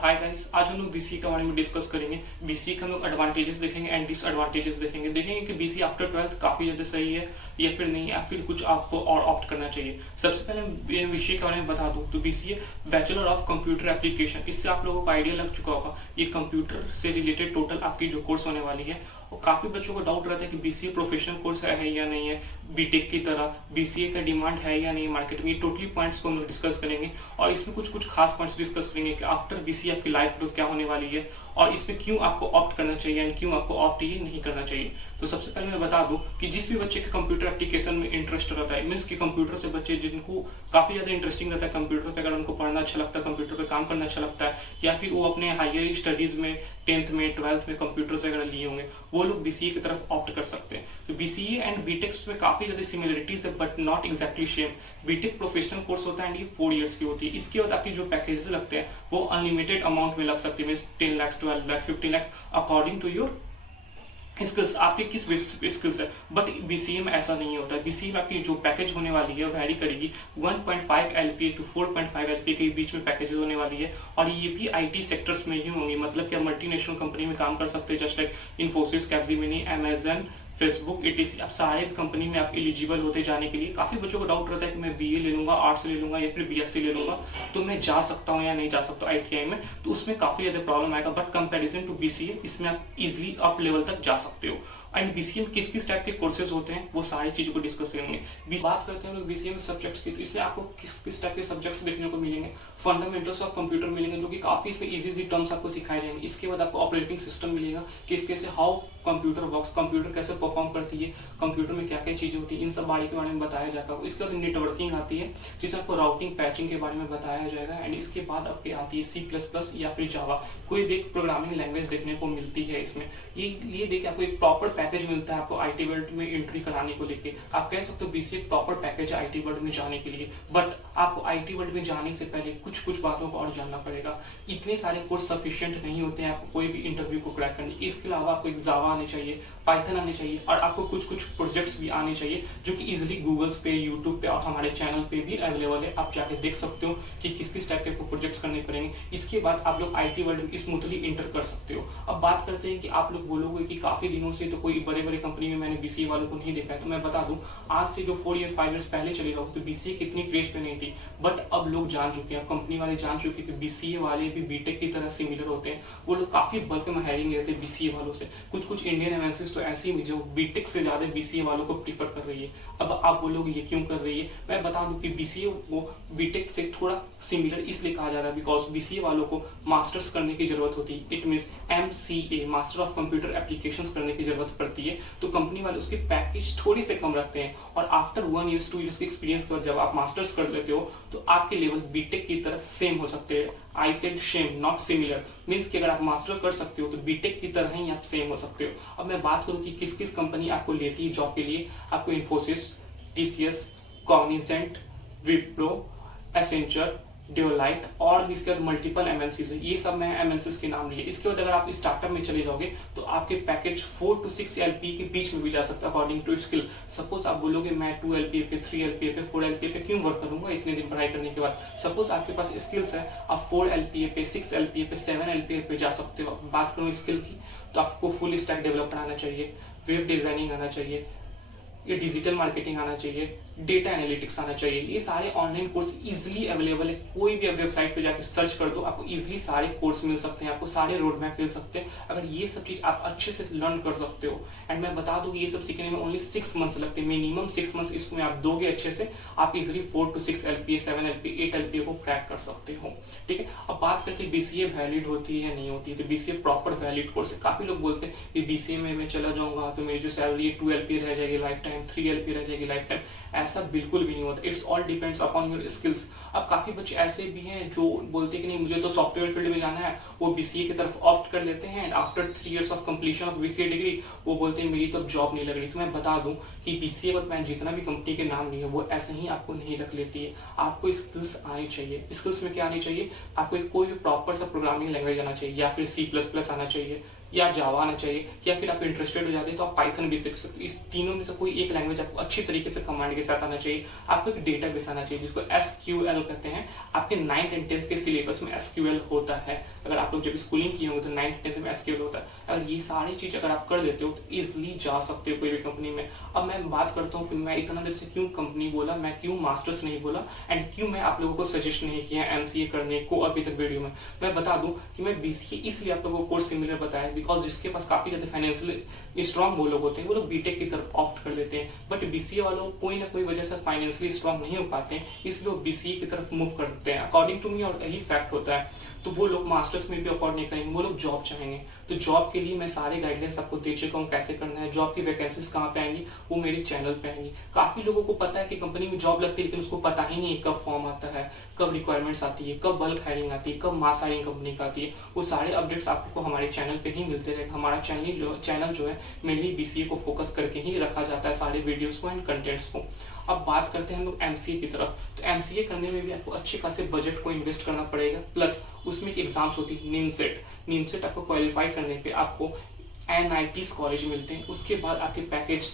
Hi guys, आज हम लोग बीसीए के बारे में डिस्कस करेंगे। बीसीए के हम लोग एडवांटेजेस देखेंगे एंड डिसएडवांटेजेस देखेंगे कि बीसीए आफ्टर 12th काफी ज्यादा सही है या फिर नहीं, या फिर कुछ आपको और ऑप्ट करना चाहिए। सबसे पहले मैं विषय के बारे में बता दूं तो BCA bachelor of computer application, इससे आप लोगों को आइडिया लग चुका होगा। ये कंप्यूटर से रिलेटेड टोटल आपकी जो कोर्स होने वाली है। और काफी बच्चों को डाउट रहता है कि बीसीए प्रोफेशनल कोर्स है या नहीं है, बीटेक की तरह बीसीए का डिमांड है या नहीं मार्केट में। ये टोटली पॉइंट्स को हम लोग डिस्कस करेंगे और इसमें कुछ खास पॉइंट्स डिस्कस करेंगे कि आफ्टर बीसीए आपकी लाइफ ग्रोथ क्या होने वाली है और इसमें क्यों आपको ऑप्ट करना चाहिए एंड क्यों आपको ऑप्ट ये नहीं करना चाहिए। तो सबसे पहले मैं बता दूं कि जिस भी बच्चे के कंप्यूटर एप्लीकेशन में इंटरेस्ट रहता है, मीन्स कि कंप्यूटर से बच्चे जिनको काफी ज्यादा इंटरेस्टिंग रहता है कंप्यूटर पे, अगर उनको पढ़ना अच्छा लगता है, कंप्यूटर पे काम करना अच्छा लगता है, या फिर वो अपने हायर स्टडीज में 10th में 12th में कंप्यूटर्स वगैरह लिए होंगे, वो लोग बीसीए की तरफ ऑप्ट कर सकते हैं। तो बीसीए एंड बीटेक में काफी ज्यादा सिमिलरिटीज है but not exactly same. BTech professional course होता है एंड ये 4 इयर्स की होती है। इसके बाद आपकी जो पैकेजेस लगते हैं वो अनलिमिटेड अमाउंट में लग सकते हैं, means 10 lakh 12 lakh 15 lakh according to your skills, आपके किस स्किल्स है। बट बीसीए में ऐसा नहीं होता है। बीसीए में आपकी जो पैकेज होने वाली है वो वैरी करेगी। 1.5 एलपीए टू 4.5 एलपीए के बीच में पैकेज होने वाली है और ये भी आईटी सेक्टर्स में ही होंगी। मतलब कि आप मल्टीनेशनल कंपनी में काम कर सकते हैं, just like Infosys, Capgemini, Amazon, Facebook, ETC. अब सारे कंपनी में आप एलिजिबल होते जाने के लिए। काफी बच्चों को डाउट रहता है कि मैं बीए ले लूंगा, आर्ट्स ले लूंगा या फिर बीएससी ले लूंगा तो मैं जा सकता हूँ या नहीं जा सकता आईटीआई में, तो उसमें काफी ज्यादा प्रॉब्लम आएगा। बट कंपैरिजन टू बीसीए इसमें आप इजिली अप लेवल तक जा सकते हो। एंड बीसीए में किस किस टाइप के कोर्सेज होते हैं वो सारी चीजों को डिस्कस करेंगे। बात करते हैं लोग बीसीए में सब्जेक्ट्स की, तो इसमें आपको किस किस टाइप के सब्जेक्ट्स देखने को मिलेंगे। फंडामेंटल्स ऑफ कंप्यूटर मिलेंगे जो कि काफी इसमें इजी टर्म्स आपको सिखाए जाएंगे। इसके बाद आपको ऑपरेटिंग सिस्टम मिलेगा, किस कैसे हाउ कंप्यूटर वर्क्स, कंप्यूटर कैसे परफॉर्म करती है, कंप्यूटर में क्या क्या चीजें होती है, इन सब के बारे में बताया जाएगा। इसके बाद नेटवर्किंग आती है जिसमें आपको राउटिंग पैचिंग के बारे में बताया जाएगा। एंड इसके बाद आपके आती है C++ या फिर जावा, कोई भी एक प्रोग्रामिंग लैंग्वेज देखने को मिलती है इसमें। ये देखिए आपको एक प्रॉपर पैकेज मिलता है आपको आईटी वर्ल्ड में एंट्री कराने को लेके। आप कह सकते हो बीसीए प्रॉपर पैकेज है आईटी वर्ल्ड में जाने के लिए। बट आपको आईटी वर्ल्ड में जाने से पहले कुछ बातों को और जानना पड़ेगा। इतने सारे कोर्स सफिशिएंट नहीं होते हैं आपको कोई भी इंटरव्यू को क्रैक करने। इसके अलावा आपको एक जावा आने चाहिए, पाइथन आने चाहिए और आपको कुछ प्रोजेक्ट्स भी आने चाहिए जो कि इजिली गूगल्स पे, यूट्यूब पे और हमारे चैनल पे भी अवेलेबल है। आप जाके देख सकते हो कि किस किस टाइप के प्रोजेक्ट्स करने पड़ेंगे। इसके बाद आप लोग आईटी वर्ल्ड में स्मूथली इंटर कर सकते हो। अब बात करते हैं कि आप लोग बोलोगे कि काफी दिनों से तो कोई बड़े बड़े कंपनी में मैंने बीसीए वालों को नहीं देखा है। तो मैं बता दूं, आज से जो 4 ईयर 5 ईयर्स पहले चले जाओ तो बीसीए कितनी क्रेज पे नहीं थी, बट अब लोग जान चुके हैं, कंपनी वाले जान चुके हैं कि बीसीए वाले भी बीटेक की तरह सिमिलर होते हैं। वो लोग काफी बल्क में हायरिंग लेते हैं बीसीए वालों से। कुछ इंडियन एमएनसीज तो ऐसी ही जो बीटेक से ज्यादा बीसीए वालों को प्रीफर कर रही है। अब आप बोलोगे ये क्यों कर रही है, मैं बता दूं कि बीसीए को बीटेक से थोड़ा सिमिलर इसलिए कहा जा रहा है बिकॉज बीसीए वालों को मास्टर्स करने की जरूरत होती है। It means MCA, master of computer applications करने की जरूरत पड़ती है। तो कंपनी वाले उसके पैकेज थोड़ी से कम रखते हैं और आफ्टर 1 ईयर 2 ईयर्स के एक्सपीरियंस के बाद जब आप मास्टर्स कर लेते हो तो आपके लेवल बीटेक की तरह सेम हो सकते हैं। I said same not similar, means कि अगर आप मास्टर कर सकते हो तो बीटेक की तरह ही आप सेम हो सकते हो। अब मैं बात करूं कि किस किस कंपनी आपको लेती है जॉब के लिए। आपको Infosys, TCS, Cognizant, Wipro, Accenture, Deloitte और भी इसके मल्टीपल एमएनसीज है। ये सब मैं एमएनसीज के नाम लिए। इसके बाद अगर आप स्टार्टअप में चले जाओगे तो आपके पैकेज 4 to 6 एलपीए के बीच में भी जा सकता है अकॉर्डिंग टू स्किल। सपोज आप बोलोगे मैं 2 एलपीए पे, 3 एलपीए पे, 4 एलपीए पे क्यों वर्क करूंगा इतने दिन पढ़ाई करने के बाद। सपोज आपके पास स्किल्स है, आप 4 एलपीए पे, 6 एलपीए पे, 7 एलपीए पे जा सकते हो। बात करूं स्किल की तो आपको फुल स्टैक डेवलपर आना चाहिए, वेब डिजाइनिंग आना चाहिए, ये डिजिटल मार्केटिंग आना चाहिए, डेटा एनालिटिक्स आना चाहिए। ये सारे ऑनलाइन कोर्स इजीली अवेलेबल है। कोई भी वेबसाइट पे जाकर सर्च कर दो, आपको इजीली सारे कोर्स मिल सकते हैं, आपको सारे रोड मैप मिल सकते हैं अगर ये सब चीज आप अच्छे से लर्न कर सकते हो। एंड मैं बता दूं कि ये सब सीखने में ओनली 6 मंथ्स लगते हैं, मिनिमम 6 मंथ्स इसमें आप दोगे अच्छे से, आप easily 4 to 6 LPA, 7 LPA, 8 LPA को क्रैक कर सकते हो। ठीक है, अब बात करते हैं बीसीए वैलिड होती है या नहीं होती है। तो बीसीए प्रॉपर वैलिड कोर्स है। काफी लोग बोलते हैं कि बीसीए में मैं चला जाऊंगा तो मेरी जो सैलरी 2 एलपीए रह जाएगी लाइफ टाइम, 3 एलपीए रह जाएगी लाइफ टाइम। ऐसा बिल्कुल भी नहीं होता। It's all depends upon your skills. अब काफी बच्चे ऐसे भी हैं जो बोलते हैं कि नहीं मुझे तो सॉफ्टवेयर फील्ड में जाना है, वो बीसीए की तरफ ऑप्ट कर लेते हैं and after 3 years of completion of BCA degree वो बोलते हैं मेरी तो जॉब नहीं लग रही। तो मैं बता दूं कि बीसीए वक्त मैं जितना भी कंपनी के नाम लिए वो ऐसे ही आपको नहीं रख लेती है। आपको स्किल्स आनी चाहिए। स्किल्स में क्या आनी चाहिए, आपको कोई भी प्रॉपर सा प्रोग्रामिंग लैंग्वेज आना चाहिए या फिर C++ आना चाहिए या जावा आना चाहिए, या फिर आप इंटरेस्टेड हो जाते हैं तो आप पाइथन भी सीख सकते हो। इस तीनों में से कोई एक लैंग्वेज आपको अच्छी तरीके से कमांड के साथ आना चाहिए। आपको एक डेटाबेस आना चाहिए जिसको SQL कहते हैं। आपके 9th एंड 10th के सिलेबस में SQL होता है। अगर आप लोग जब स्कूलिंग किए होंगे तो 9th 10th में SQL होता है। अगर ये सारी चीज अगर आप कर देते हो तो इजिली जा सकते हो कोई भी कंपनी में। अब मैं बात करता हूँ कि मैं इतना देर से क्यों कंपनी बोला, मैं क्यों मास्टर्स नहीं बोला, एंड क्यों मैं आप लोगों को सजेस्ट नहीं किया MCA करने को अभी तक वीडियो में। मैं बता दूं कि मैं BCA इसलिए आप लोगों को कोर्स सिमिलर बताया बिकॉज जिसके पास काफी ज्यादा फाइनेंशियली स्ट्रांग वो लोग होते हैं वो लोग बीटेक की तरफ ऑप्ट कर लेते हैं, बट BCA वालों कोई ना कोई वजह से फाइनेंशियली स्ट्रांग नहीं हो पाते हैं, इसलिए वो BCA की तरफ मूव करते हैं अकॉर्डिंग टू मी, और यही फैक्ट होता है। तो वो लोग मास्टर्स में भी अफोर्ड नहीं करेंगे, वो लोग जॉब चाहेंगे। तो जॉब के लिए मैं सारे गाइडलाइंस आपको दे चुका हूँ कैसे करना है। जॉब की वैकेंसीज कहाँ पे आएंगी वो मेरे चैनल पे आएंगी। काफी लोगों को पता है कि कंपनी में जॉब लगती है लेकिन उसको पता ही नहीं कब फॉर्म आता है, कब रिक्वायरमेंट्स आती है, कब बल्क हायरिंग आती है, कब मास हायरिंग कंपनी का आती है। वो सारे अपडेट्स आपको हमारे चैनल पे ही मिलते रहेगा। हमारा चैनल जो है मेनली BCA को फोकस करके ही रखा जाता है सारे वीडियोस को एंड कंटेंट्स को। अब बात करते हैं हम लोग MCA की तरफ। तो MCA करने में भी आपको अच्छे खासे बजट को इन्वेस्ट करना पड़ेगा, प्लस उसमें एक एग्जाम्स होती है NIMSET आपको क्वालिफाई करने पे आपको NITs कॉलेज मिलते हैं। उसके बाद आपके पैकेज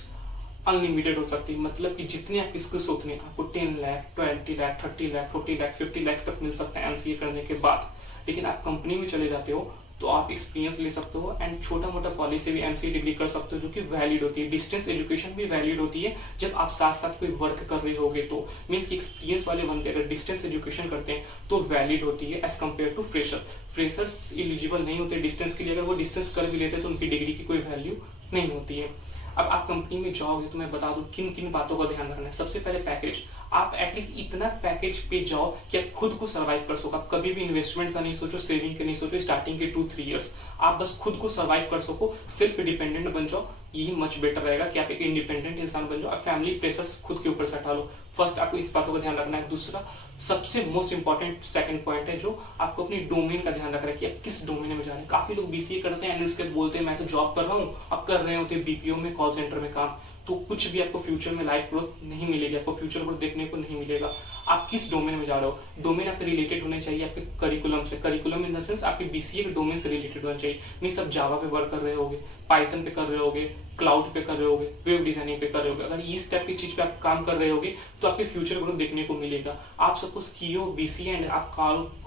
अनलिमिटेड हो सकती है, मतलब कि जितने आपकी स्किल्स उतने आपको 10 लाख 20 लाख 30 लाख 40 लाख 50 लाख तक मिल सकते हैं MCA करने के बाद। लेकिन आप कंपनी में चले जाते हो तो आप एक्सपीरियंस ले सकते हो एंड छोटा मोटा कॉलेज से भी MCA डिग्री कर सकते हो जो कि वैलिड होती है। डिस्टेंस एजुकेशन भी वैलिड होती है जब आप साथ साथ कोई वर्क कर रहे होगे तो मीन्स कि एक्सपीरियंस वाले बंदे अगर डिस्टेंस एजुकेशन करते हैं तो वैलिड होती है as compare to freshers eligible नहीं होते डिस्टेंस के लिए। अगर वो डिस्टेंस कर भी लेते हैं तो उनकी डिग्री की कोई वैल्यू नहीं होती है। अब आप कंपनी में जाओगे तो मैं बता दूं किन किन बातों का ध्यान रखना है। सबसे पहले पैकेज, आप एटलीस्ट इतना पैकेज पे जाओ कि आप खुद को सर्वाइव कर सको। आप कभी भी इन्वेस्टमेंट का नहीं सोचो, सेविंग का नहीं सोचो, स्टार्टिंग के 2-3 इयर्स आप बस खुद को सर्वाइव कर सको, सेल्फ डिपेंडेंट बन जाओ। यही मच बेटर रहेगा कि आप एक इंडिपेंडेंट इंसान बन जाओ। आप फैमिली प्रेशर्स खुद के ऊपर से हटा लो। फर्स्ट आपको इस बातों का ध्यान रखना है। दूसरा सबसे मोस्ट इंपॉर्टेंट सेकंड पॉइंट है जो आपको अपनी डोमेन का ध्यान रखना है कि आप किस डोमेन में जा रहे हैं। काफी लोग BCA करते हैं एंड उसके बाद बोलते हैं मैं तो जॉब कर रहा हूँ, अब कर रहे होते BPO में, कॉल सेंटर में काम, तो कुछ भी आपको फ्यूचर में लाइफ ग्रोथ नहीं मिलेगी, आपको फ्यूचर ग्रोथ देखने को नहीं मिलेगा। आप किस डोमेन में जा रहे हो, डोमेन आपके रिलेटेड होने चाहिए आपके करिकुलम से। करिकुलम इन द सेंस आपके BCA के डोमेन से रिलेटेड होना चाहिए। नहीं सब जावा पे वर्क कर रहे होगे, पाइथन पे कर रहे होगे, क्लाउड पे कर रहे होगे, वेब डिजाइनिंग पे कर रहे होगे। अगर इस टाइप की चीज पे आप काम कर रहे होगे तो आपके फ्यूचर ग्रोथ देखने को मिलेगा। आप सपोज किए हो BCA एंड आप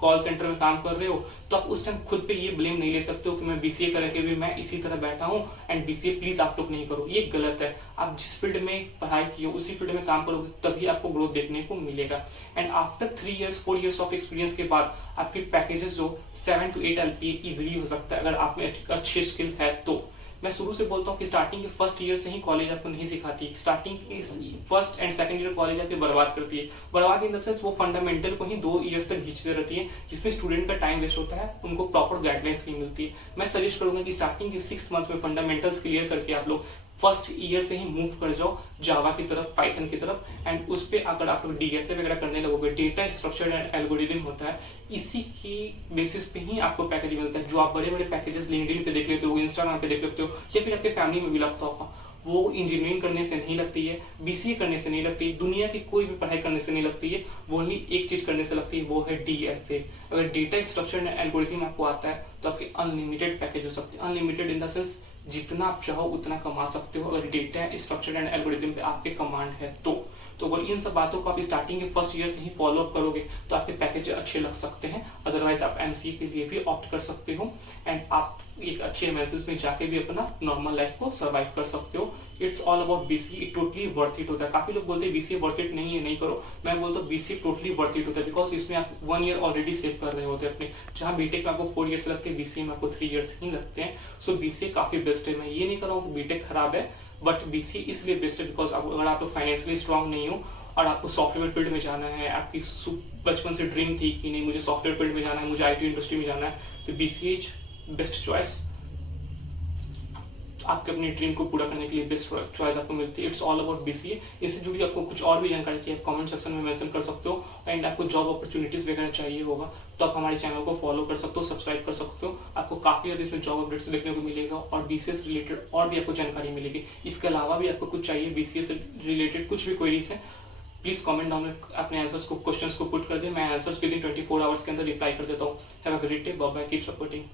कॉल सेंटर में काम कर रहे हो तो आप उस टाइम खुद पे ये ब्लेम नहीं ले सकते हो कि मैं BCA करके भी मैं इसी तरह बैठा हूँ एंड BCA प्लीज आप लोग नहीं करो। ये गलत है। आप जिस फील्ड में पढ़ाई की हो उसी फील्ड में काम करोगे तभी आपको ग्रोथ देखने को मिलेगा। And after 3 years 4 years of experience के बाद आपके पैकेजेस जो 7 to 8 LPA इजिली हो सकता है अगर आप में अच्छी स्किल है तो। मैं शुरू से बोलता हूँ कि स्टार्टिंग के फर्स्ट ईयर से ही कॉलेज आपको नहीं सिखाती। स्टार्टिंग के first and second year college आपके बर्बाद करती है। बर्बाद इन द सेंस वो फंडामेंटल को ही 2 इयर्स तक खींचते रहती है जिसमें स्टूडेंट का टाइम वेस्ट होता है, उनको प्रॉपर गाइडलाइंस नहीं मिलती है। मैं सजेस्ट करूंगा कि स्टार्टिंग के 6 मंथ में फंडामेंटल्स क्लियर करके आप लोग फर्स्ट ईयर से ही मूव कर जाओ जावा की तरफ, पाइथन की तरफ। एंड उस पे अगर आप लोग DSA वगैरह करने लगोगे, डेटा स्ट्रक्चर एंड एल्गोरिथम होता है, इसी की बेसिस पे ही आपको पैकेज मिलता है। जो आप बड़े बड़े पैकेजेस लिंक्डइन पे देख लेते हो, इंस्टाग्राम पे देख लेते हो, या फिर आपके फैमिली में भी लगता होगा, वो इंजीनियरिंग करने से नहीं लगती है, BCA करने से नहीं लगती है, दुनिया की कोई भी पढ़ाई करने से नहीं लगती है। वो ओनली एक चीज करने से लगती है, वो है DSA। अगर डेटा स्ट्रक्चर एंड एल्गोरिथम आपको आता है तो आपके अनलिमिटेड पैकेज हो सकते हैं। अनलिमिटेड इन द सेंस जितना आप चाहो उतना कमा सकते हो अगर डेटा स्ट्रक्चर एंड एल्गोरिथम पे आपके कमांड है तो। अगर इन सब बातों को आप स्टार्टिंग के फर्स्ट ईयर से ही फॉलो अप करोगे तो आपके पैकेज अच्छे लग सकते हैं। अदरवाइज आप MCA के लिए भी ऑप्ट कर सकते हो एंड आप एक अच्छे MNCs में जाके भी अपना नॉर्मल लाइफ को सर्वाइव कर सकते हो। It's all about BCA, it totally worth it होता है। काफी लोग बोलते हैं BCA वर्थ इट नहीं है, नहीं करो। मैं बोलता हूँ BCA टोटली वर्थ इट होता है बिकॉज इसमें आप 1 ईयर ऑलरेडी सेव कर रहे होते हैं अपने। जहाँ बीटेक में आपको 4 ईयर्स लगते हैं, BCA में आपको 3 ईयर्स ही लगते हैं। सो BCA काफी बेस्ट है। मैं ये नहीं कर रहा हूँ कि बीटेक खराब है, बट BCA इसलिए बेस्ट है बिकॉज अगर आप लोग फाइनेंशियली स्ट्रांग नहीं हो और आपको सॉफ्टवेयर फील्ड में जाना है, आपकी बचपन से ड्रीम थी कि नहीं मुझे सॉफ्टवेयर फील्ड में जाना है, मुझे IT इंडस्ट्री में जाना है, तो BCA बेस्ट चॉइस। आपके अपने ड्रीम को पूरा करने के लिए बेस्ट चॉइस आपको मिलती है। It's all about BCA। इससे जुड़ी आपको कुछ और भी जानकारी चाहिए कमेंट सेक्शन में मेंशन कर सकते हो। एंड आपको जॉब अपॉर्चुनिटीज वगैरह चाहिए होगा तो आप हमारे चैनल को फॉलो कर सकते हो, सब्सक्राइब कर सकते हो। आपको काफी ज्यादा इसमें जॉब अपडेट्स देखने को मिलेगा और BCA से रिलेटेड और भी आपको जानकारी मिलेगी। इसके अलावा भी आपको कुछ चाहिए BCA से रिलेटेड कुछ भी क्वेरीज है, प्लीज कमेंट डाउन में अपने आंसर्स को, क्वेश्चंस को पुट कर दे। मैं आंसर्स विद इन 24 आवर्स के अंदर रिप्लाई कर देता हूँ। Have a great day, bye bye, keep supporting.